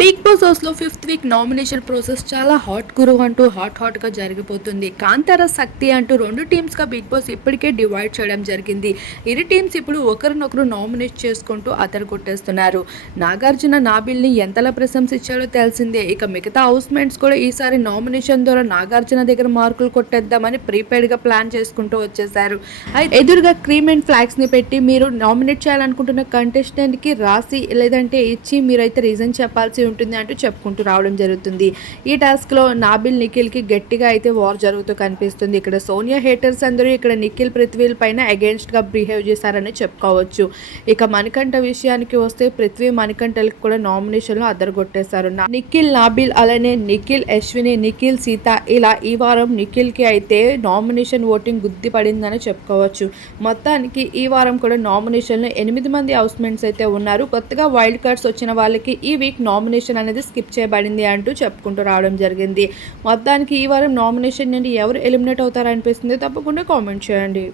Big boss హౌస్లో fifth week nomination process చాలా hot గురు అంటూ హాట్గా జరిగిపోతుంది. కాంతార శక్తి అంటూ రెండు టీమ్స్గా బిగ్ బాస్ ఇప్పటికే డివైడ్ చేయడం జరిగింది. ఇరు టీమ్స్ ఇప్పుడు ఒకరినొకరు నామినేట్ చేసుకుంటూ కొట్టేస్తున్నారు. నాగార్జున నాబిల్ని ఎంతలా ప్రశంసించాలో తెలిసిందే. ఇక మిగతా హౌస్ మేట్స్ కూడా ఈసారి నామినేషన్ ద్వారా నాగార్జున దగ్గర మార్కులు కొట్టేద్దామని ప్రీపెయిడ్గా ప్లాన్ చేసుకుంటూ వచ్చేసారు. ఎదురుగా క్రీమ్ అండ్ ఫ్లాగ్స్ని పెట్టి మీరు నామినేట్ చేయాలనుకుంటున్న కంటెస్టెంట్కి రాసి లేదంటే ఇచ్చి మీరైతే రీజన్ చెప్పాల్సి ఉంటుంది అంటూ చెప్పుకుంటూ రావడం జరుగుతుంది. ఈ టాస్క్ లో నాబిల్ నిఖిల్ కి గట్టిగా అయితే వార్ జరుగుతూ కనిపిస్తుంది. ఇక్కడ సోనియా హేటర్స్ అందరూ ఇక్కడ నిఖిల్ పృథ్వీల పైన అగేన్స్ట్ గా బిహేవ్ చేశారని చెప్పుకోవచ్చు. ఇక మణికంఠ విషయానికి వస్తే పృథ్వీ మణికంఠలకు కూడా నామినేషన్ లో అద్దరగొట్టేశారు. నిఖిల్ నాబిల్ అలానే నిఖిల్ అశ్విని నిఖిల్ సీత ఇలా ఈ వారం నిఖిల్ కి అయితే నామినేషన్ ఓటింగ్ గుద్ది పడిందని చెప్పుకోవచ్చు. మొత్తానికి ఈ వారం కూడా నామినేషన్ లో 8 మంది హౌస్మెంట్స్ అయితే ఉన్నారు. కొత్తగా వైల్డ్ కార్డ్స్ వచ్చిన వాళ్ళకి ఈ వీక్ నామినేషన్ అనేది స్కిప్ చేయబడింది అంటూ చెప్పుకుంటూ రావడం జరిగింది. మొత్తానికి ఈ వారం నామినేషన్ నుండి ఎవరు ఎలిమినేట్ అవుతారనిపిస్తుంది తప్పకుండా కామెంట్ చేయండి.